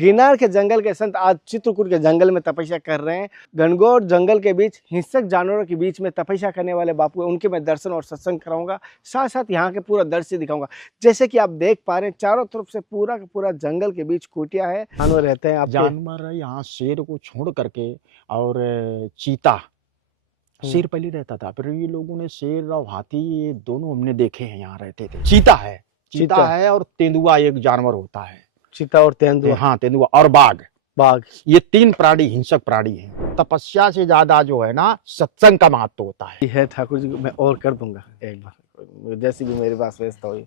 गिरनार के जंगल के संत आज चित्रकूट के जंगल में तपस्या कर रहे हैं। घनघोर जंगल के बीच हिंसक जानवरों के बीच में तपस्या करने वाले बापू, उनके मैं दर्शन और सत्संग कराऊंगा, साथ साथ यहाँ के पूरा दृश्य दिखाऊंगा। जैसे कि आप देख पा रहे हैं, चारों तरफ से पूरा का पूरा जंगल के बीच कुटिया है, जानवर रहते हैं। जानवर यहाँ शेर को छोड़ करके और चीता, शेर पहले रहता था, फिर ये लोगों ने शेर और हाथी ये दोनों हमने देखे हैं, यहाँ रहते थे। चीता है और तेंदुआ एक जानवर होता है। चीता और तेंदुआ, हाँ तेंदुआ और बाघ, ये तीन प्राणी हिंसक प्राणी हैं। तपस्या से ज्यादा जो है ना सत्संग का महत्व होता है। ठाकुर जी मैं और कर दूंगा एक बार, जैसी भी मेरे पास व्यवस्था हुई।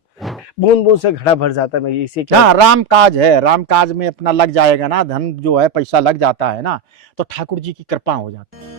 बूंद बूंद से घड़ा भर जाता है, मैं इसी का राम काज है, राम काज में अपना लग जाएगा ना, धन जो है पैसा लग जाता है ना, तो ठाकुर जी की कृपा हो जाती है।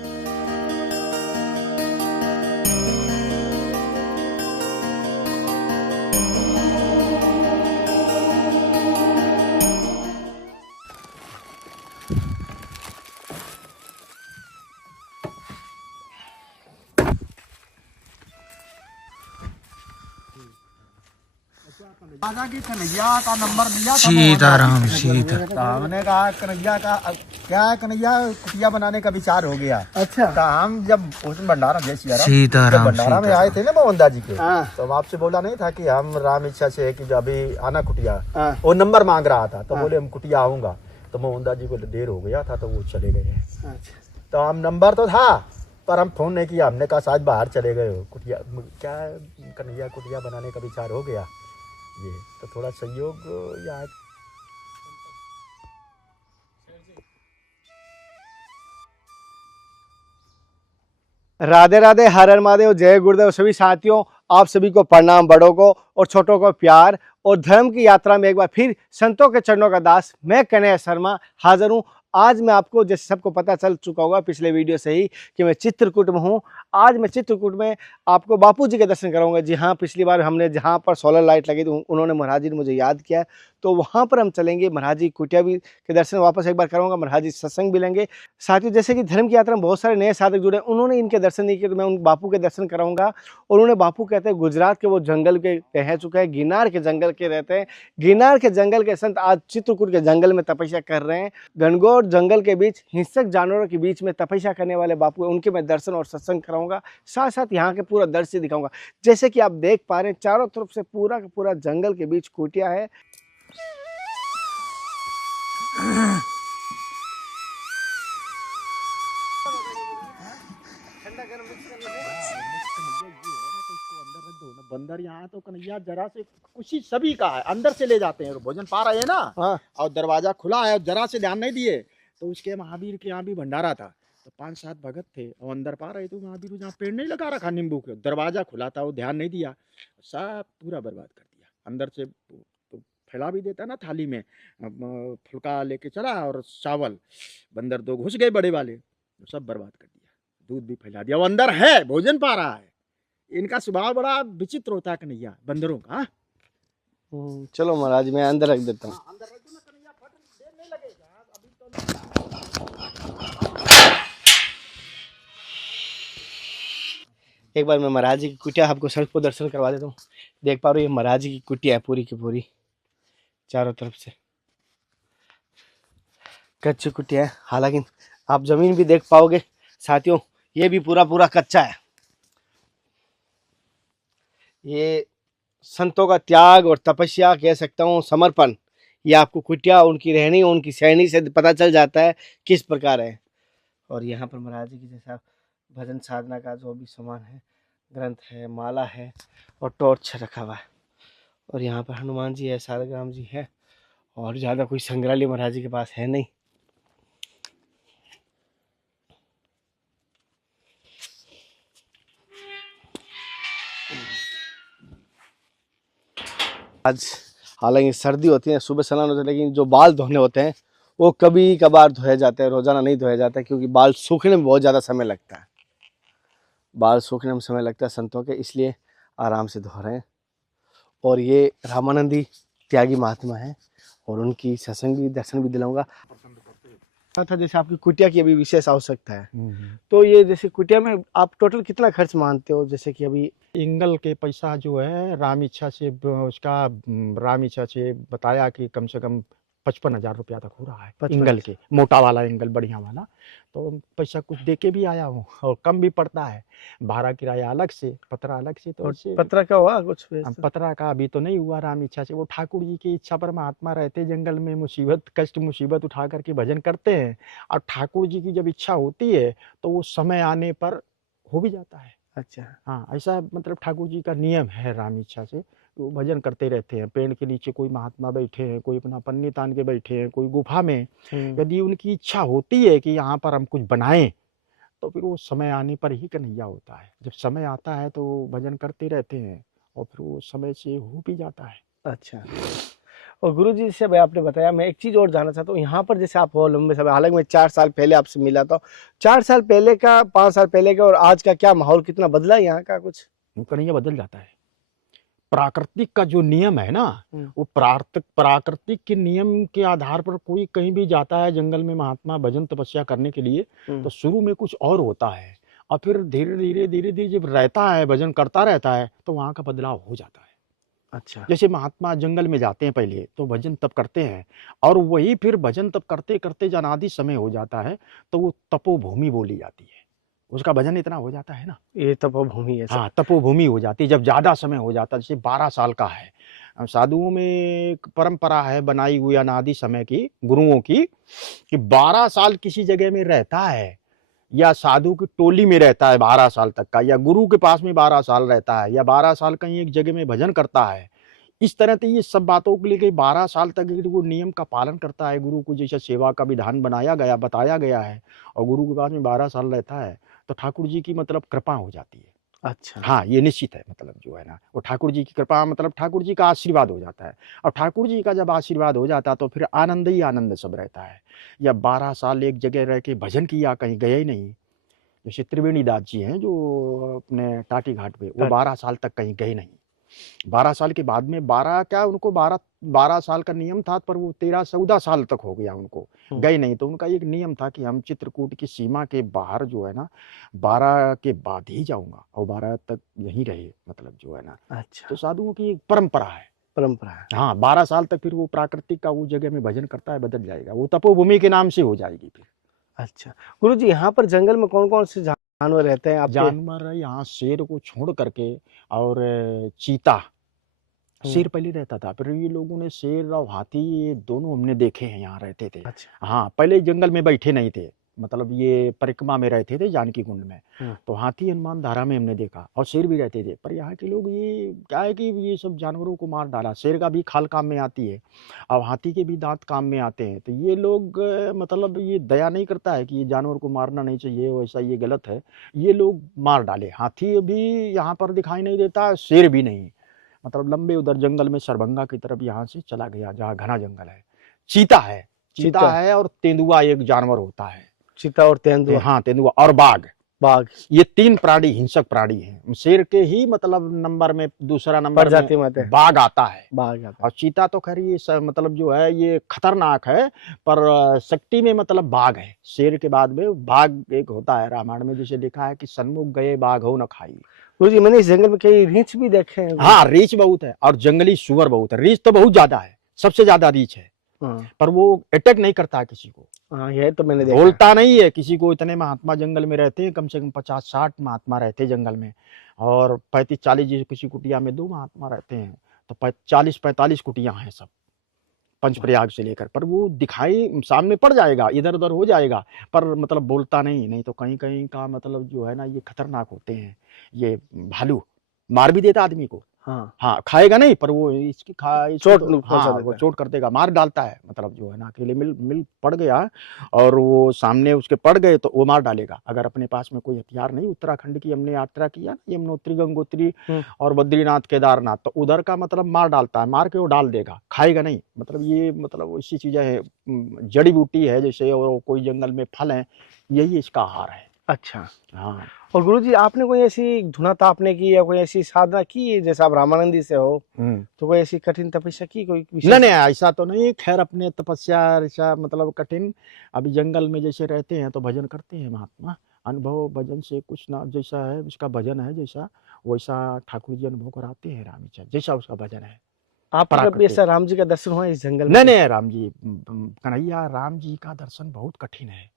राजा की कन्हैया का नंबर लिया, सीताराम सीता। हमने कहा कन्हैया का क्या है, कन्हैया कुटिया बनाने का विचार हो गया। अच्छा, तो हम जब उसमें भंडारा जय सीताराम भंडारा में आए थे ना मोहनदा जी के, हाँ। तो आपसे बोला नहीं था कि हम राम इच्छा से कि जो अभी आना कुटिया, वो नंबर मांग रहा था, तो बोले हम कुटिया आऊंगा, तो मोहनदा जी को देर हो गया था तो वो चले गए। तो हम नंबर तो था पर हम फोन नहीं किया, हमने कहा शायद बाहर चले गए हो, कुटिया क्या कन्हैया कुटिया बनाने का विचार हो गया, ये तो थोड़ा सहयोग या राधे राधे, हर हर महादेव, जय गुरुदेव। सभी साथियों, आप सभी को प्रणाम, बड़ों को और छोटों को प्यार। और धर्म की यात्रा में एक बार फिर संतों के चरणों का दास मैं कन्हैया शर्मा हाजिर हूँ। आज मैं आपको, जैसे सबको पता चल चुका होगा पिछले वीडियो से ही, कि मैं चित्रकूट में हूँ। आज मैं चित्रकूट में आपको बापू जी के दर्शन कराऊंगा। जी हाँ, पिछली बार हमने जहाँ पर सोलर लाइट लगी थी, उन्होंने महाराज जी ने मुझे याद किया, तो वहाँ पर हम चलेंगे। महाराज जी कुटिया भी के दर्शन वापस एक बार कराऊंगा, महाराज जी सत्संग भी लेंगे। साथियों, जैसे कि धर्म की यात्रा में बहुत सारे नए साधक जुड़े, उन्होंने इनके दर्शन नहीं किए, तो मैं उन बापू के दर्शन कराऊंगा। और उन्हें बापू कहते हैं, गुजरात के वो जंगल के रह चुके हैं, गिरनार के जंगल के रहते हैं। गिरनार के जंगल के संत आज चित्रकूट के जंगल में तपस्या कर रहे हैं। घनघोर जंगल के बीच हिंसक जानवरों के बीच में तपस्या करने वाले बापू, उनके मैं दर्शन और सत्संग कराऊंगा, साथ साथ यहाँ के पूरा दृश्य दिखाऊंगा। जैसे कि आप देख पा रहे हैं, चारों तरफ से पूरा का पूरा जंगल के बीच कुटिया है। बंदर यहाँ तो कन्हैया जरा से खुशी सभी का है, अंदर से ले जाते हैं, भोजन पा रहे हैं ना, हाँ। और दरवाजा खुला है, जरा से ध्यान नहीं दिए, तो उसके महावीर के यहाँ भी भंडारा था, तो 5-7 भगत थे और अंदर पा रहे थे, महावीर जहाँ पेड़ नहीं लगा रखा नींबू के, दरवाजा खुला था, वो ध्यान नहीं दिया, सब पूरा बर्बाद कर दिया। अंदर से तो फैला भी देता ना थाली में, फुलका लेके चला और चावल, बंदर 2 घुस गए बड़े वाले, तो सब बर्बाद कर दिया, दूध भी फैला दिया। वो अंदर है, भोजन पा रहा है। इनका स्वभाव बड़ा विचित्र होता है कन्हैया, बंदरों का। चलो महाराज, मैं अंदर रख देता हूँ। अंदर रख दो ना कन्हैया, फट देर नहीं लगेगा अभी तो। एक बार मैं महाराज जी की कुटिया आपको सड़क पर दर्शन करवा देता हूँ। देख पा रहे हो, ये महाराज जी की कुटिया है पूरी की पूरी, चारों तरफ से कच्ची कुटिया है। हालांकि आप जमीन भी देख पाओगे साथियों, ये भी पूरा पूरा कच्चा है। ये संतों का त्याग और तपस्या कह सकता हूँ, समर्पण, ये आपको कुटिया उनकी रहनी, उनकी सहनी से पता चल जाता है किस प्रकार है। और यहाँ पर महाराज जी की जैसा भजन साधना का जो भी सामान है, ग्रंथ है, माला है और टॉर्च रखा हुआ है। और यहाँ पर हनुमान जी है, सालग्राम जी है, और ज़्यादा कोई संग्रहालय महाराज जी के पास है नहीं। आज हालांकि सर्दी होती है, सुबह स्नान होता है, लेकिन जो बाल धोने होते हैं वो कभी कभार धोए जाते हैं, रोजाना नहीं धोया जाता है, क्योंकि बाल सूखने में बहुत ज़्यादा समय लगता है। बाल सूखने में समय लगता है संतों के, इसलिए आराम से धो रहे हैं। और ये रामानंदी त्यागी महात्मा है, और उनकी सत्संग भी दर्शन भी दिलाऊंगा। था जैसे आपकी कुटिया की अभी विशेष आवश्यकता है, तो ये जैसे कुटिया में आप टोटल कितना खर्च मानते हो? जैसे कि अभी इंगल के पैसा जो है राम इच्छा से, उसका राम इच्छा से बताया कि कम से कम 55,000 रुपया तक हो रहा है 55,000 एंगल के, मोटा वाला एंगल, बढ़िया वाला। तो पैसा कुछ दे के भी आया हूँ और कम भी पड़ता है, भाड़ा किराया अलग से, पतरा अलग से। तो और इससे पत्रा का हुआ कुछ हम पतरा का अभी तो नहीं हुआ, राम इच्छा से। वो ठाकुर जी की इच्छा पर महात्मा रहते जंगल में, मुसीबत कष्ट मुसीबत उठा करके भजन करते हैं, और ठाकुर जी की जब इच्छा होती है तो वो समय आने पर हो भी जाता है। अच्छा। हाँ, ऐसा मतलब ठाकुर जी का नियम है राम इच्छा से, वो भजन करते रहते हैं। पेड़ के नीचे कोई महात्मा बैठे हैं, कोई अपना पन्नी तान के बैठे हैं, कोई गुफा में। यदि उनकी इच्छा होती है कि यहाँ पर हम कुछ बनाएं, तो फिर वो समय आने पर ही कन्हैया होता है। जब समय आता है तो वो भजन करते रहते हैं और फिर वो समय से हो भी जाता है। अच्छा। और गुरुजी से भाई आपने बताया, मैं एक चीज और जानना चाहता हूँ, यहाँ पर जैसे आप हो लंबे समय, हालांकि मैं 4 साल पहले आपसे मिला था, 4 साल पहले का, 5 साल पहले का और आज का क्या माहौल कितना बदला है यहाँ का कुछ? कन्हैया बदल जाता है। प्राकृतिक का जो नियम है ना, हम्म। वो प्राकृतिक के नियम के आधार पर कोई कहीं भी जाता है जंगल में महात्मा भजन तपस्या करने के लिए, तो शुरू में कुछ और होता है, और फिर धीरे धीरे धीरे धीरे जब रहता है, भजन करता रहता है, तो वहाँ का बदलाव हो जाता है। अच्छा। जैसे महात्मा जंगल में जाते हैं पहले तो भजन तप करते हैं, और वही फिर भजन तप करते करते जब अनादि समय हो जाता है तो वो तपोभूमि बोली जाती है। उसका भजन इतना हो जाता है ना, ये तपोभूमि है सब। हाँ, तपोभूमि हो जाती है। जब ज्यादा समय हो जाता है, जैसे 12 साल का है, साधुओं में एक परंपरा है बनाई हुई अनादि समय की, गुरुओं की, कि 12 साल किसी जगह में रहता है, या साधु की टोली में रहता है 12 साल तक का, या गुरु के पास में 12 साल रहता है, या 12 साल कहीं एक जगह में भजन करता है। इस तरह से ये सब बातों के लिए 12 साल तक वो नियम का पालन करता है, गुरु को जैसा सेवा का विधान बनाया गया, बताया गया है, और गुरु के पास में 12 साल रहता है, तो ठाकुर जी की मतलब कृपा हो जाती है। अच्छा। हाँ, ये निश्चित है, मतलब जो है ना, वो ठाकुर जी की कृपा, मतलब ठाकुर जी का आशीर्वाद हो जाता है। और ठाकुर जी का जब आशीर्वाद हो जाता है तो फिर आनंद ही आनंद सब रहता है। या 12 साल एक जगह रह के भजन किया, कहीं गए ही नहीं, जैसे त्रिवेणी दास जी हैं जो अपने टाटी घाट पे, वो 12 साल तक कहीं गए नहीं। 12 साल के बाद में, 12 क्या, उनको 12 साल का नियम था, पर वो 13-14 साल तक हो गया उनको गए नहीं। तो उनका एक नियम था कि हम चित्रकूट की सीमा के बाहर जो है ना, 12 के बाद ही जाऊंगा, और 12 तक यहीं रहे, मतलब जो है ना। अच्छा। तो साधुओं की एक परंपरा है। परंपरा है। हाँ, 12 साल तक फिर वो प्राकृतिक का वो जगह में भजन करता है, बदल जाएगा, वो तपोभूमि के नाम से हो जाएगी फिर। अच्छा गुरु जी, यहाँ पर जंगल में कौन कौन से जानवर रहते हैं आपके? जानवर यहाँ शेर को छोड़ करके, और चीता, शेर पहले रहता था, फिर ये लोगों ने शेर और हाथी ये दोनों हमने देखे हैं, यहाँ रहते थे। अच्छा। हाँ, पहले जंगल में बैठे नहीं थे, मतलब ये परिक्रमा में रहते थे जानकी कुंड में। तो हाथी हनुमान धारा में हमने देखा, और शेर भी रहते थे। पर यहाँ के लोग ये क्या है कि ये सब जानवरों को मार डाला। शेर का भी खाल काम में आती है, और हाथी के भी दांत काम में आते हैं। तो ये लोग मतलब ये दया नहीं करता है कि ये जानवर को मारना नहीं चाहिए, वैसा ये गलत है, ये लोग मार डाले। हाथी भी यहाँ पर दिखाई नहीं देता, शेर भी नहीं, मतलब लंबे उधर जंगल में सरभंगा की तरफ यहाँ से चला गया, जहाँ घना जंगल है। चीता है, चीता है, और तेंदुआ एक जानवर होता है। चीता और तेंदुआ। हाँ, तेंदुआ और बाघ। बाघ। ये 3 प्राणी हिंसक प्राणी हैं। शेर के ही मतलब नंबर में, दूसरा नंबर प्रजाति में बाघ आता है। बाघ आता है। और चीता तो खैर ये मतलब जो है ये खतरनाक है, पर शक्ति में मतलब बाघ है। शेर के बाद में बाघ एक होता है, रामायण में जैसे लिखा है कि सन्मुख गए बाघ हो न खाई। गुरु जी, मैंने इस जंगल में कई रीछ भी देखे हैं। हाँ, रीछ बहुत है, और जंगली सुअर बहुत है। रीछ तो बहुत ज्यादा है, सबसे ज्यादा रीछ है। पर वो अटैक नहीं करता है किसी को। हाँ, ये तो मैंने देखा। बोलता नहीं है किसी को। इतने महात्मा जंगल में रहते हैं, कम से कम 50-60 महात्मा रहते हैं जंगल में, और 35-40 जैसे किसी कुटिया में 2 महात्मा रहते हैं, तो 40-45 कुटिया हैं सब, पंचप्रयाग से लेकर। पर वो दिखाई सामने पड़ जाएगा, इधर उधर हो जाएगा, पर मतलब बोलता नहीं तो कहीं कहीं का मतलब जो है ना, ये खतरनाक होते हैं। ये भालू मार भी देता आदमी को। हाँ, खाएगा नहीं, पर वो इसकी चोट तो, पहुंचा हाँ, देता वो है। चोट कर देगा, मार डालता है, मतलब जो है ना, अकेले मिल पड़ गया और वो सामने उसके पड़ गए तो वो मार डालेगा। अगर अपने पास में कोई हथियार नहीं, उत्तराखंड की हमने यात्रा किया ना, यमुनोत्री, गंगोत्री और बद्रीनाथ, केदारनाथ, तो उधर का मतलब मार डालता है, मार के वो डाल देगा, खाएगा नहीं। मतलब ये मतलब ऐसी चीजें है, जड़ी बूटी है जैसे, और कोई जंगल में फल है, यही इसका आहार है। अच्छा। हाँ। और गुरुजी, आपने कोई ऐसी धुना तापने की या कोई ऐसी साधना की, जैसे आप रामानंदी से हो, तो कोई ऐसी कठिन तपस्या की कोई विशेष? नहीं, ऐसा तो नहीं। खैर, अपने तपस्या ऐसा मतलब कठिन, अभी जंगल में जैसे रहते हैं तो भजन करते हैं महात्मा। अनुभव भजन से कुछ ना, जैसा है उसका भजन है, जैसा वैसा ठाकुर जी अनुभव कराते हैं, राम इच्छा जैसा उसका भजन है। आपको कभी प्राकृतिक। ऐसा राम जी का दर्शन हुआ इस जंगल में? नहीं नहीं राम जी, कन्हैया राम जी का दर्शन बहुत कठिन है,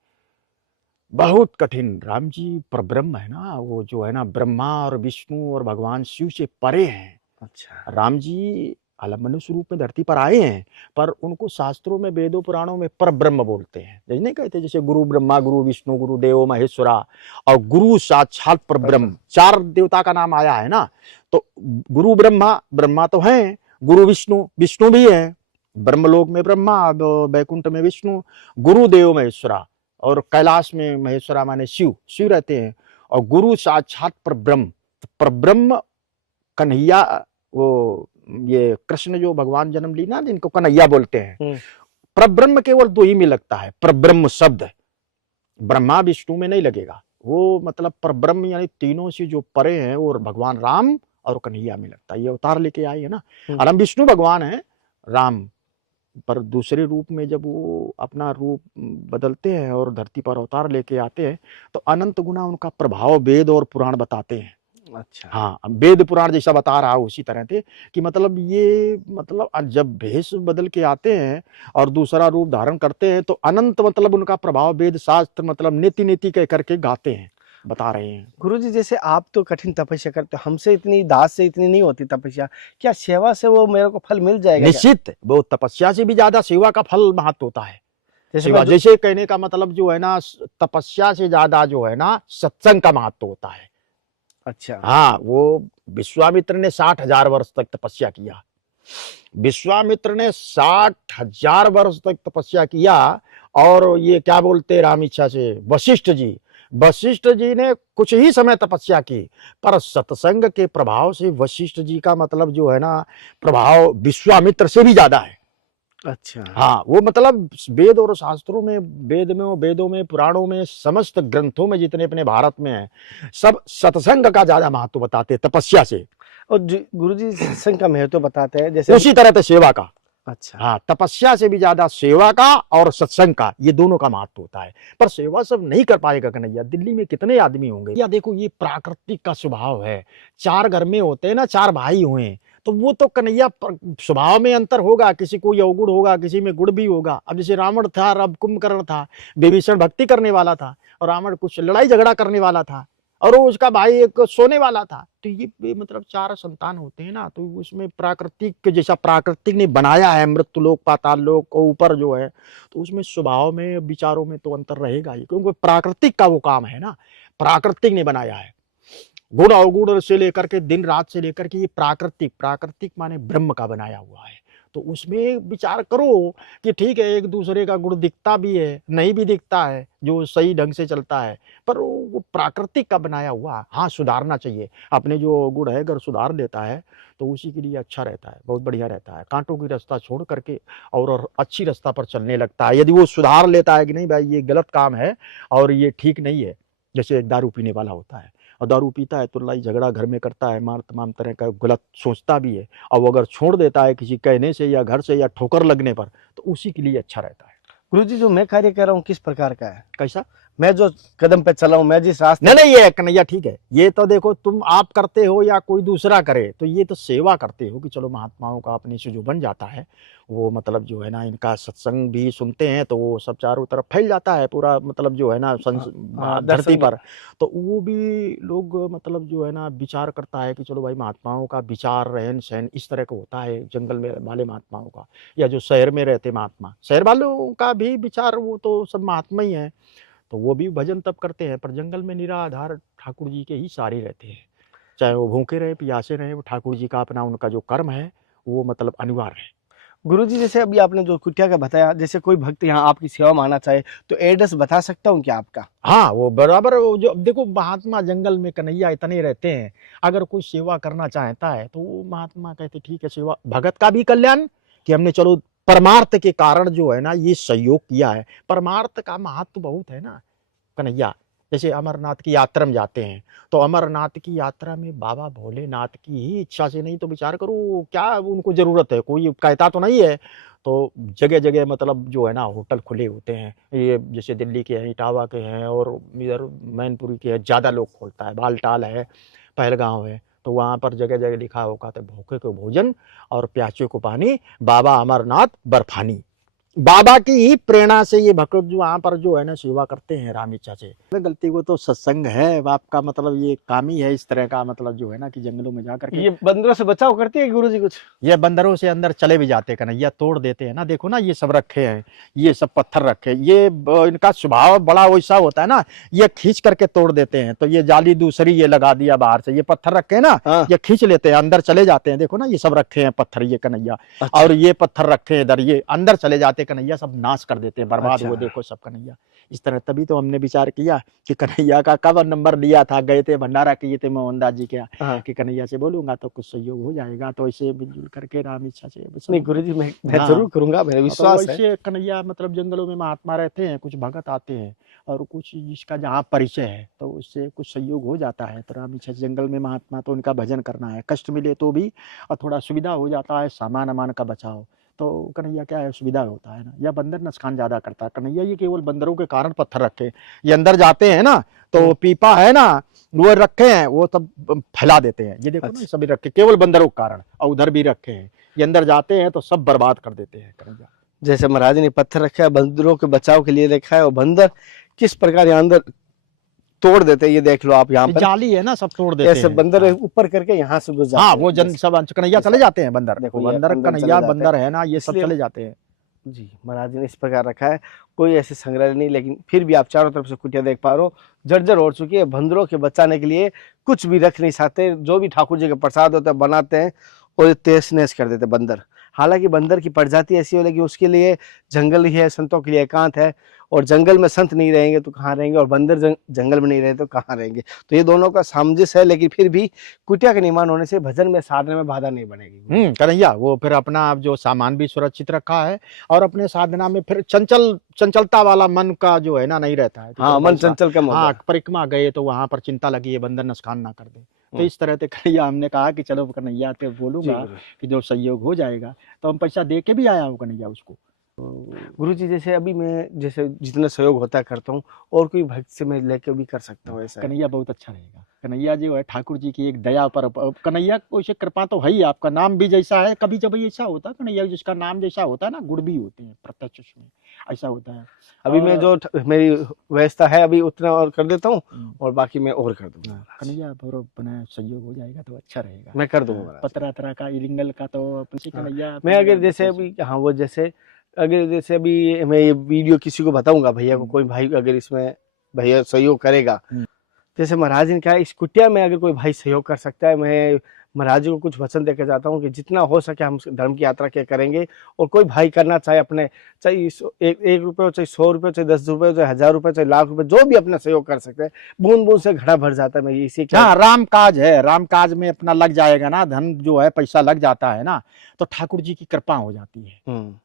बहुत कठिन। राम जी परब्रह्म है ना, वो जो है ना ब्रह्मा और विष्णु और भगवान शिव से परे हैं। अच्छा। राम जी अलग मनुष्य रूप में धरती पर आए हैं, पर उनको शास्त्रों में वेदों पुराणों में परब्रह्म बोलते हैं। जैसे नहीं कहते, जैसे गुरु ब्रह्मा गुरु विष्णु गुरु देवो महेश्वरा और गुरु साक्षात परब्रह्म, चार देवता का नाम आया है ना। तो गुरु ब्रह्मा, ब्रह्मा तो हैं, गुरु विष्णु, विष्णु भी है, ब्रह्मलोक में ब्रह्मा, वैकुंठ में विष्णु, गुरु देव महेश्वरा, और कैलाश में महेश्वरा माने शिव, शिव रहते हैं। और गुरु साक्षात परब्रह्म, तो परब्रह्म कन्हैया, वो ये कृष्ण जो भगवान जन्म ली ना, जिनको कन्हैया बोलते हैं। परब्रह्म केवल दो ही में लगता है, परब्रह्म शब्द, ब्रह्मा विष्णु में नहीं लगेगा। वो मतलब परब्रह्म यानी तीनों से जो परे हैं, वो भगवान राम और कन्हैया में लगता है। ये अवतार लेके आए है ना। और हम विष्णु भगवान है, राम पर दूसरे रूप में जब वो अपना रूप बदलते हैं और धरती पर अवतार लेके आते हैं, तो अनंत गुना उनका प्रभाव वेद और पुराण बताते हैं। अच्छा। हाँ, वेद पुराण जैसा बता रहा उसी तरह थे कि मतलब ये मतलब जब भेष बदल के आते हैं और दूसरा रूप धारण करते हैं, तो अनंत मतलब उनका प्रभाव वेद शास्त्र मतलब नीति नीति कह करके गाते हैं, बता रहे हैं। गुरुजी जैसे आप तो कठिन तपस्या करते हो, हमसे इतनी दास से इतनी नहीं होती तपस्या, क्या सेवा से वो मेरे को फल मिल जाएगा क्या? निश्चित, वो तपस्या से भी ज्यादा सेवा का फल महत्व होता है। जैसे सेवा मैं जैसे कहने का मतलब जो है ना, तपस्या से ज्यादा जो है ना सत्संग का महत्व होता है। अच्छा। हाँ, वो विश्वामित्र ने 60,000 वर्ष तक तपस्या किया। विश्वामित्र ने 60,000 वर्ष तक तपस्या किया। और ये क्या बोलते राम इच्छा से, वशिष्ठ जी, वशिष्ठ जी ने कुछ ही समय तपस्या की, पर सत्संग के प्रभाव से वशिष्ठ जी का मतलब जो है ना प्रभाव विश्वामित्र से भी ज्यादा है। अच्छा। हाँ, वो मतलब वेद और शास्त्रों में, वेदों में पुराणों में समस्त ग्रंथों में जितने अपने भारत में है, सब सत्संग का ज्यादा महत्व बताते हैं तपस्या से। और गुरुजी सत्संग का महत्व बताते हैं जैसे उसी तरह से सेवा का। अच्छा। हाँ, तपस्या से भी ज्यादा सेवा का और सत्संग का, ये दोनों का महत्व होता है। पर सेवा सब नहीं कर पाएगा कन्हैया, दिल्ली में कितने आदमी होंगे। या देखो, ये प्राकृतिक का स्वभाव है। चार घर में होते हैं ना, चार भाई हुए, तो वो तो कन्हैया स्वभाव में अंतर होगा, किसी को अवगुण होगा, किसी में गुण भी होगा। अब जैसे रावण था, अब कुंभकर्ण था, विभीषण भक्ति करने वाला था और रावण कुछ लड़ाई झगड़ा करने वाला था, और वो उसका भाई एक सोने वाला था। तो ये मतलब चार संतान होते हैं ना, तो उसमें प्राकृतिक जैसा प्राकृतिक ने बनाया है, मृत्यु लोक पाताल लोक को ऊपर जो है, तो उसमें स्वभाव में विचारों में तो अंतर रहेगा ही, क्योंकि प्राकृतिक का वो काम है ना, प्राकृतिक ने बनाया है। गुण अवगुण से लेकर के दिन रात से लेकर के ये प्राकृतिक, प्राकृतिक माने ब्रह्म का बनाया हुआ है। तो उसमें विचार करो कि ठीक है, एक दूसरे का गुण दिखता भी है, नहीं भी दिखता है, जो सही ढंग से चलता है, पर वो प्राकृतिक का बनाया हुआ। हाँ, सुधारना चाहिए अपने जो गुण है, अगर सुधार देता है तो उसी के लिए अच्छा रहता है, बहुत बढ़िया रहता है। कांटों की रास्ता छोड़ करके और अच्छी रास्ता पर चलने लगता है, यदि वो सुधार लेता है कि नहीं भाई ये गलत काम है और ये ठीक नहीं है। जैसे दारू पीने वाला होता है और दारू पीता है तो लड़ाई झगड़ा घर में करता है, मार तमाम तरह का गलत सोचता भी है, और वो अगर छोड़ देता है किसी कहने से या घर से या ठोकर लगने पर, तो उसी के लिए अच्छा रहता है। गुरुजी जो मैं कार्य कर रहा हूँ किस प्रकार का है? कैसा? मैं जो कदम पे चला हूँ, मैं जिस रास्ते नहीं, ये कन्हैया ठीक है। ये तो देखो, तुम आप करते हो या कोई दूसरा करे, तो ये तो सेवा करते हो कि चलो महात्माओं का अपने से जो बन जाता है, वो मतलब जो है ना इनका सत्संग भी सुनते हैं, तो वो सब चारों तरफ फैल जाता है पूरा, मतलब जो है ना धरती पर। तो वो भी लोग मतलब जो है ना विचार करता है कि चलो भाई महात्माओं का विचार रहन सहन इस तरह का होता है, जंगल में वाले महात्माओं का, या जो शहर में रहते महात्मा, शहर वालों का भी विचार, वो तो सब महात्मा ही है, तो वो भी भजन तब करते हैं। पर जंगल में निराधार ठाकुर जी के ही सारे रहते हैं, चाहे वो भूखे रहे प्यासे रहे, वो ठाकुर जी का अपना उनका जो कर्म है वो मतलब अनिवार्य है। गुरुजी जैसे अभी आपने जो कुटिया का बताया, जैसे कोई भक्त यहाँ आपकी सेवा में आना चाहे तो एड्रेस बता सकता हूँ क्या आपका? हाँ, वो बराबर, वो जो देखो महात्मा जंगल में कन्हैया इतने रहते हैं, अगर कोई सेवा करना चाहता है तो वो महात्मा कहते ठीक है, सेवा भगत का भी कल्याण, कि हमने चलो परमार्थ के कारण जो है ना ये सहयोग किया है। परमार्थ का महत्व बहुत है ना कन्हैया। जैसे अमरनाथ की यात्रा में जाते हैं, तो अमरनाथ की यात्रा में बाबा भोलेनाथ की ही इच्छा से नहीं तो विचार करो क्या उनको जरूरत है, कोई कहता तो नहीं है। तो जगह जगह मतलब जो है ना होटल खुले होते हैं, ये जैसे दिल्ली के हैं, इटावा के हैं, और इधर मैनपुरी के हैं, ज़्यादा लोग खोलता है, बालटाल है, पहलगांव है, तो वहाँ पर जगह जगह लिखा होगा तो भूखे को भोजन और प्यासे को पानी, बाबा अमरनाथ बर्फानी। बाबा की ही प्रेरणा से ये भक्त जो वहाँ पर जो है ना सेवा करते हैं राम इच्छा से। गलती को तो सत्संग है आपका, मतलब ये काम ही है इस तरह का, मतलब जो है ना कि जंगलों में जाकर के ये बंदरों से बचाव करती है गुरु जी कुछ? ये बंदरों से अंदर चले भी जाते कन्हैया, तोड़ देते हैं ना। देखो ना ये सब रखे हैं, ये सब पत्थर रखे, ये इनका स्वभाव बड़ा वैसा होता है ना, ये खींच करके तोड़ देते हैं। तो ये जाली दूसरी ये लगा दिया बाहर से, ये पत्थर रखे हैं ना, हाँ। ये खींच लेते हैं, अंदर चले जाते हैं। देखो ना ये सब रखे हैं पत्थर ये कन्हैया, अच्छा। और ये पत्थर रखे हैं इधर, ये अंदर चले जाते कन्हैया, सब नाश कर देते हैं, बर्बाद अच्छा। हुए देखो सब कन्हैया इस तरह। तभी तो हमने विचार किया कि कन्हैया का कब नंबर लिया था, गए थे भंडारा किए थे मोहनदास जी के, हाँ। कि कन्हैया से बोलूंगा तो कुछ सहयोग हो जाएगा। तो ऐसे मिलजुल करके राम इच्छा से बस नहीं गुरु जी, मैं हाँ। जरूर करूंगा, मेरा तो विश्वास है। वैसे कन्हैया मतलब जंगलों में महात्मा रहते हैं, कुछ भगत आते हैं, और कुछ जिसका जहाँ परिचय है तो उससे कुछ सहयोग हो जाता है। तो राम इच्छा से जंगल में महात्मा तो उनका भजन करना है, कष्ट मिले तो भी, और थोड़ा सुविधा हो जाता है, सामान अमान का बचाव। तो कन्हैया क्या है, सुविधा होता है ना। या बंदर नुकसान ज्यादा करता है कन्हैया, ये केवल बंदरों के कारण पत्थर रखे, ये अंदर जाते हैं ना तो पीपा है ना वो रखे हैं, वो सब फैला देते हैं। ये देखो ना, ये सभी रखे केवल बंदरों के कारण, और उधर भी रखे हैं, ये अंदर जाते हैं तो सब बर्बाद कर देते हैं कन्हैया। जैसे महाराज ने पत्थर रखा है, बंदरों के बचाव के लिए रखा है, और बंदर किस प्रकार यहाँ अंदर तोड़ देते हैं, ये देख लो आप यहाँ ये पर। जाली है ना, सब तोड़ देते ऐसे हैं। बंदर हाँ। ऊपर करके यहाँ से घुस जाते हाँ हैं। वो जन सब कन्हैया चले जाते हैं, बंदर देखो, देखो, ये बंदर अंदर कन्हैया चले जाते बंदर है ना, ये सब इसलिए- चले जाते हैं। जी, महाराज जी ने इस प्रकार रखा है, कोई ऐसे संग्रहालय नहीं, लेकिन फिर भी आप चारों तरफ से कुटिया देख पा रहे हो, जर्जर हो चुकी है। बंदरों के बचाने के लिए कुछ भी रख नहीं सकते, जो भी ठाकुर जी का प्रसाद होता है बनाते हैं और तहस नहस कर देते हैं बंदर। हालांकि बंदर की प्रजाति ऐसी हो, लेकिन उसके लिए जंगल ही है, संतों के लिए एकांत है, और जंगल में संत नहीं रहेंगे तो कहाँ रहेंगे, और बंदर जंगल में नहीं रहे तो कहाँ रहेंगे। तो ये दोनों का सामंजस्य है, लेकिन फिर भी कुटिया का निर्माण होने से भजन में साधने में बाधा नहीं बनेगी। कन्हैया वो फिर अपना जो सामान भी सुरक्षित रखा है, और अपने साधना में फिर चंचलता वाला मन का जो है ना नहीं रहता है। हाँ, मन चंचल कम हो हाँ, गया। परिक्रमा गए तो वहां पर चिंता लगी है बंदर नुकसान ना कर दे। तो इस तरह से कन्हैया हमने कहा कि चलो कन्हैया पे बोलूंगा कि जो सहयोग हो जाएगा, तो हम पैसा दे के भी आया हूँ कन्हैया उसको। गुरु जी, जैसे अभी मैं जैसे जितना सहयोग होता है करता हूँ, और कोई भक्त से मैं लेके भी कर सकता हूँ ऐसा है? कन्हैया बहुत अच्छा रहेगा। कन्हैया जो है ठाकुर जी की एक दया पर, कन्हैया को से कृपा तो है ही, आपका नाम भी जैसा है, कभी जब ऐसा होता है कन्हैया जिसका नाम जैसा होता है ना, गुण भी होते हैं प्रत्यक्ष उसमें, ऐसा होता है। अभी मैं जो मेरी व्यवस्था है अभी उतना और कर देता हूँ, और बाकी मैं और कर दूंगा। कन्हैया बना सहयोग हो जाएगा तो अच्छा रहेगा। मैं कर दूंगा महाराज। पतरा तरह का इरिंगल का तो कन्हैया मैं अगर जैसे अभी, हाँ वो जैसे अगर जैसे अभी मैं ये वीडियो किसी को बताऊंगा, भैया को, कोई भाई अगर इसमें भैया सहयोग करेगा, जैसे महाराज ने कहा इस कुटिया में अगर कोई भाई सहयोग कर सकता है, मैं महाराज जी को कुछ वचन देकर जाता हूँ कि जितना हो सके हम धर्म की यात्रा क्या करेंगे। और कोई भाई करना चाहे अपने, चाहे एक रुपये हो, चाहे 100 रुपये, चाहे 10 रुपये, चाहे 1000 रुपये, चाहे लाख रुपये, जो भी अपना सहयोग कर सकते हैं, बूंद बूंद से घड़ा भर जाता है। मैं इसी हाँ, राम काज है, राम काज में अपना लग जाएगा ना, धन जो है पैसा लग जाता है ना, तो ठाकुर जी की कृपा हो जाती है।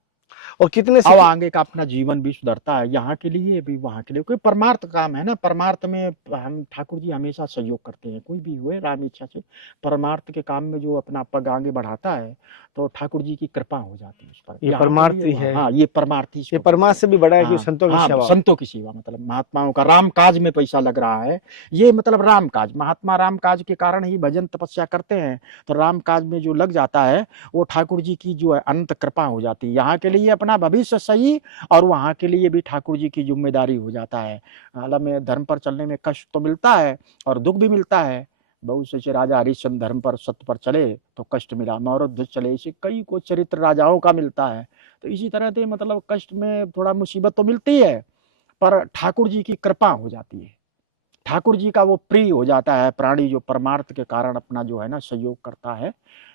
और कितने अब आगे का अपना जीवन भी सुधरता है, यहाँ के लिए भी वहाँ के लिए। कोई परमार्थ काम है ना, परमार्थ में हम ठाकुर जी हमेशा सहयोग करते हैं, कोई भी हुए राम इच्छा से परमार्थ के काम में जो अपना पग आगे बढ़ाता है तो ठाकुर जी की कृपा हो जाती है उस पर। ये परमार्थ ही है। हाँ, ये परमार्थ, ये परमार्थ से भी बड़ा है कि संतों की सेवा। संतों की सेवा मतलब महात्माओं का राम काज में पैसा लग रहा है, ये मतलब राम काज, महात्मा राम काज के कारण ही भजन तपस्या करते हैं, तो राम काज में जो लग जाता है वो ठाकुर जी की जो है अनंत कृपा हो जाती है। यहाँ के लिए अपना भविष्य सही, और वहाँ के लिए भी ठाकुर जी की जिम्मेदारी हो जाता है। हालांकि धर्म पर चलने में कष्ट तो मिलता है और दुख भी मिलता है। बहुत से राजा हरिश्चंद्र धर्म पर सत्य पर चले तो कष्ट मिला, मौरध्वज चले, इसे कई को चरित्र राजाओं का मिलता है। तो इसी तरह से मतलब कष्ट में थोड़ा मुसीबत तो मिलती है, पर ठाकुर जी की कृपा हो जाती है, ठाकुर जी का वो प्रिय हो जाता है प्राणी, जो परमार्थ के कारण अपना जो है ना सहयोग करता है,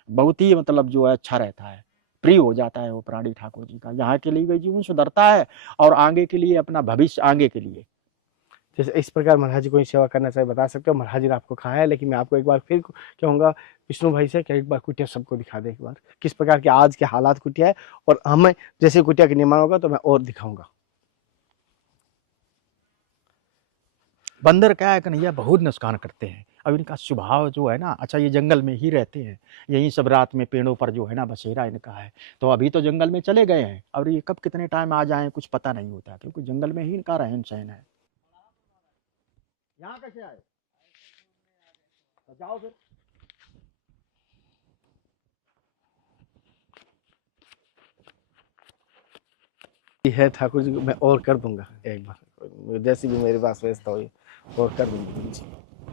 बहुत ही मतलब जो है अच्छा रहता है, प्रिय हो जाता है वो प्राणी ठाकुर जी का। यहाँ के लिए भी जीवन सुधरता है, और आगे के लिए अपना भविष्य आगे के लिए। जैसे इस प्रकार महाराज जी को सेवा करना चाहिए, बता सकते हो महाराज जी ने आपको कहा है, लेकिन मैं आपको एक बार फिर कहूँगा विष्णु भाई से कि एक बार कुटिया सबको दिखा दे, एक बार किस प्रकार के आज के हालात कुटिया है, और हमें जैसे कुटिया का निर्माण होगा तो मैं और दिखाऊंगा। बंदर क्या है कन्हैया, बहुत नुकसान करते हैं। अब इनका स्वभाव जो है ना, अच्छा ये जंगल में ही रहते हैं, यहीं सब रात में पेड़ों पर जो है ना बसेरा इनका है। तो अभी तो जंगल में चले गए हैं, और ये कब कितने टाइम आ जाएं कुछ पता नहीं होता, क्योंकि जंगल में ही इनका रहन सहन है। यहाँ कैसे आए? तो जाओ फिर। ये है ठाकुर जी को मैं और कर दूंगा एक बार, जैसी भी मेरे पास व्यवस्था हुई और कर दूंगा जी।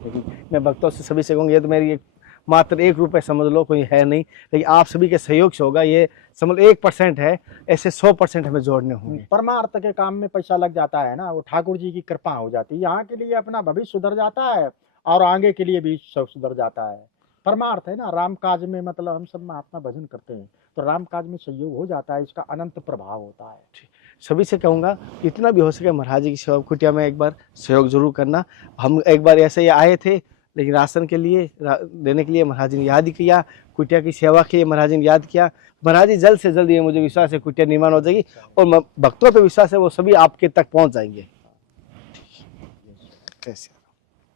लेकिन मैं भक्तों से सभी से कहूँगा, ये तो मेरी एक मात्र 1 रुपये समझ लो, कोई है नहीं, लेकिन आप सभी के सहयोग से होगा। ये समझ 1% है, ऐसे 100% हमें जोड़ने होंगे। परमार्थ के काम में पैसा लग जाता है ना, वो ठाकुर जी की कृपा हो जाती है, यहाँ के लिए अपना भविष्य सुधर जाता है और आगे के लिए भी सब सुधर जाता है। परमार्थ है ना, राम काज में मतलब हम सब महात्मा भजन करते हैं तो राम काज में सहयोग हो जाता है, इसका अनंत प्रभाव होता है। सभी से कहूँगा इतना भी हो सके महाराज जी की सेवा कुटिया में एक बार सहयोग जरूर करना। हम एक बार ऐसे ही आए थे, लेकिन राशन के लिए देने के लिए महाराज जी ने याद ही किया, कुटिया की सेवा के लिए महाराज जी ने याद किया। महाराज जी जल्द से जल्द, ये मुझे विश्वास है, कुटिया निर्माण हो जाएगी और भक्तों पे विश्वास है वो सभी आपके तक पहुंच जाएंगे। कैसे